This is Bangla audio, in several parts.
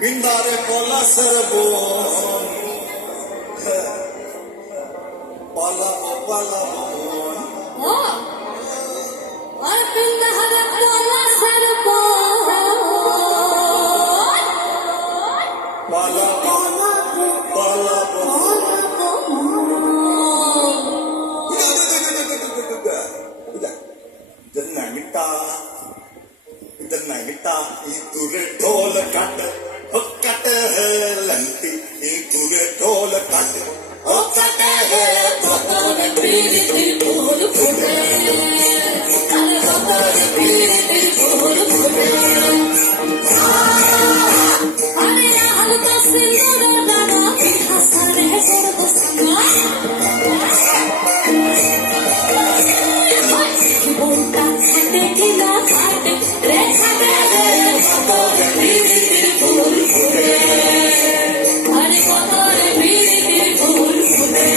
Pindare pola serbo, pala pala. Oh, और pindare pola serbo, pala pala pala. Tenang kita, itu redol kat. Kat hai lanti itu redol kat kat hai कोकोन पीरी तिर फूल फूटे अरे कोकोन पीरी तिर फूल फूटे अरे यार तो सिंदूर दाना हंसने पर तो संगा बोलता देखिला खाते रे खाते कोकोन पीरी तिर फूल फूटे अरे कोकोन पीरी तिर फूल फूटे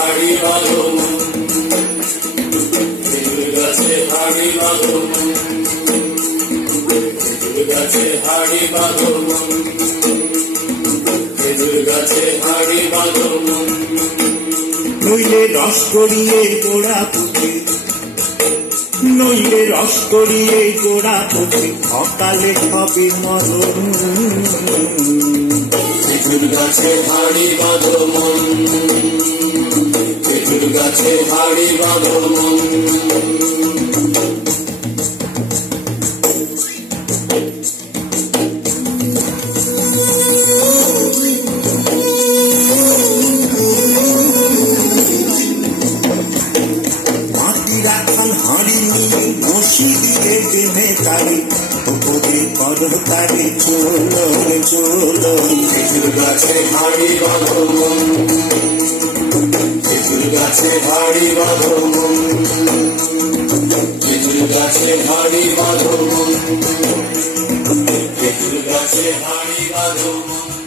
Hari Badum, Hari Badum, Hari Badum, Hari Badum. নইলে রস করিয়ে গোড়া পুঁতে, নইলে রস করিয়ে গোড়া পুঁতে, অকালে হবে মরণ। খেজুর গাছে হাড়ি বাঁধো মন, খেজুর গাছে হাড়ি বাঁধো মন। তারে চলন চলন খেজুর গাছে হাড়ি বাঁধো মন, খেজুর গাছে হাড়ি বাঁধো মন, খেজুর গাছে হাড়ি বাঁধো মন, খেজুর গাছে হাড়ি বাঁধো মন।